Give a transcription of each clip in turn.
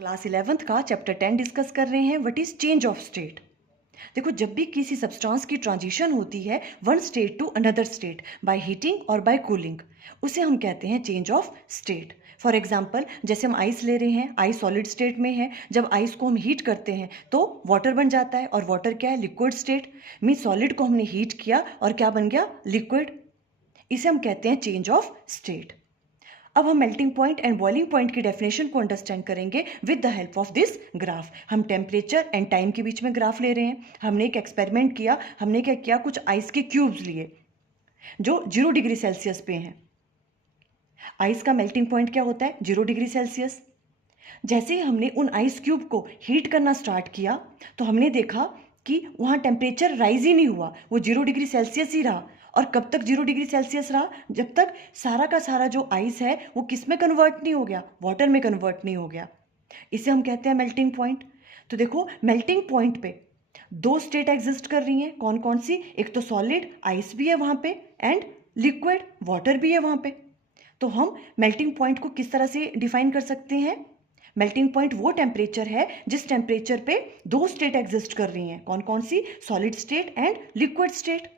Class 11th का chapter 10 discuss कर रहे हैं what is change of state. देखो, जब भी किसी सब्सटेंस की ट्रांजिशन होती है one state to another state by heating और बाय कूलिंग, उसे हम कहते हैं change of state. For example, जैसे हम आइस ले रहे हैं, आइस सॉलिड स्टेट में है। जब आइस को हम हीट करते हैं तो वाटर बन जाता है, और वाटर क्या है? Liquid state. मीन सॉलिड को हमने हीट किया और क्या बन गया? लिक्विड। इसे हम कहते हैं चेंज ऑफ स्टेट। अब हम melting point and boiling point की डेफिनेशन को अंडरस्टैंड करेंगे with the help of this graph. हम टेम्परेचर एंड टाइम के बीच में ग्राफ ले रहे हैं। हमने एक एक्सपेरिमेंट किया। हमने क्या किया? कुछ आइस के क्यूब्स लिए जो 0 डिग्री सेल्सियस पे हैं। आइस का मेल्टिंग पॉइंट क्या होता है? 0 डिग्री सेल्सियस। जैसे ही हमने उन आइस क्यूब को हीट करना स्टार्ट किया तो हमने देखा कि वहाँ टेम्परेचर राइज ही नहीं हुआ, वो 0 डिग्री सेल्सियस ही रहा। और कब तक 0 डिग्री सेल्सियस रहा? जब तक सारा का सारा जो आइस है वो किस में कन्वर्ट नहीं हो गया? वाटर में कन्वर्ट नहीं हो गया। इसे हम कहते हैं मेल्टिंग पॉइंट। तो देखो, मेल्टिंग पॉइंट पे दो स्टेट एग्जिस्ट कर रही हैं। कौन कौन सी? एक तो सॉलिड, आइस भी है वहाँ पे, एंड लिक्विड, वाटर भी है वहाँ पे। तो हम मेल्टिंग पॉइंट को किस तरह से डिफाइन कर सकते हैं? मेल्टिंग पॉइंट वो टेम्परेचर है जिस टेम्परेचर पे दो स्टेट एग्जिस्ट कर रही हैं। कौन कौन सी? Solid state and liquid state.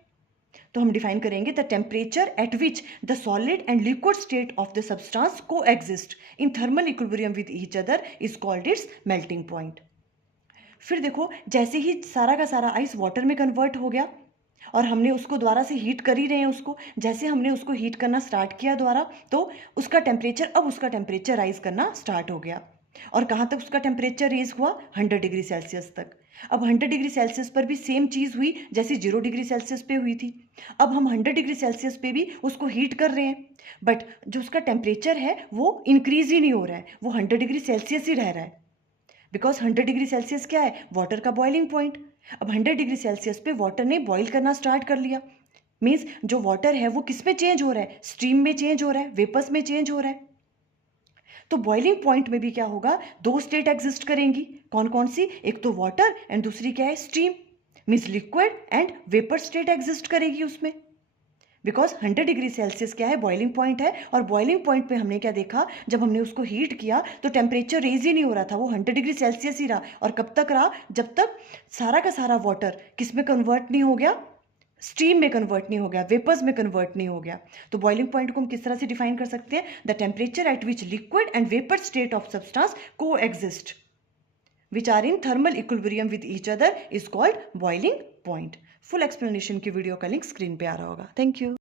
तो हम डिफाइन करेंगे the temperature at which the solid and liquid state of the substance को exist in thermal equilibrium with each other is called its melting point. फिर देखो, जैसे ही सारा का सारा आइस वाटर में कन्वर्ट हो गया और हमने उसको दोबारा से हीट कर ही रहे हैं उसको, जैसे हमने उसको हीट करना स्टार्ट किया दोबारा, तो उसका टेम्परेचर राइज करना स्टार्ट हो गया। और कहाँ तक उसका टेम्परेचर रेज हुआ? 100 डिग्री सेल्सियस तक। अब 100 डिग्री सेल्सियस पर भी सेम चीज़ हुई जैसे 0 डिग्री सेल्सियस पे हुई थी। अब हम 100 डिग्री सेल्सियस पे भी उसको हीट कर रहे हैं, बट जो उसका टेम्परेचर है वो इंक्रीज ही नहीं हो रहा है, वो 100 डिग्री सेल्सियस ही रह रहा है। बिकॉज 100 डिग्री सेल्सियस क्या है? वाटर का बॉइलिंग पॉइंट। अब 100 डिग्री सेल्सियस पे वाटर ने बॉईल करना स्टार्ट कर लिया। मीन्स जो वाटर है वो किस में चेंज हो रहा है? स्टीम में चेंज हो रहा है, वेपर्स में चेंज हो रहा है। तो बॉइलिंग पॉइंट में भी क्या होगा? दो स्टेट एग्जिस्ट करेंगी। कौन कौन सी? एक तो वाटर एंड दूसरी क्या है? Steam. Means liquid and vapour state exist करेगी उसमें। बिकॉज 100 डिग्री सेल्सियस क्या है? बॉइलिंग पॉइंट है। और बॉइलिंग पॉइंट पे हमने क्या देखा? जब हमने उसको हीट किया तो टेम्परेचर रेज ही नहीं हो रहा था, वो 100 डिग्री सेल्सियस ही रहा। और कब तक रहा? जब तक सारा का सारा वाटर किस में कन्वर्ट नहीं हो गया? स्टीम में कन्वर्ट नहीं हो गया, वेपर्स में कन्वर्ट नहीं हो गया। तो बॉइलिंग पॉइंट को हम किस तरह से डिफाइन कर सकते हैं? The temperature at which liquid and vapour state of substance को exist which are in thermal equilibrium with each other is called boiling point. Full explanation की वीडियो का लिंक स्क्रीन पे आ रहा होगा। Thank you.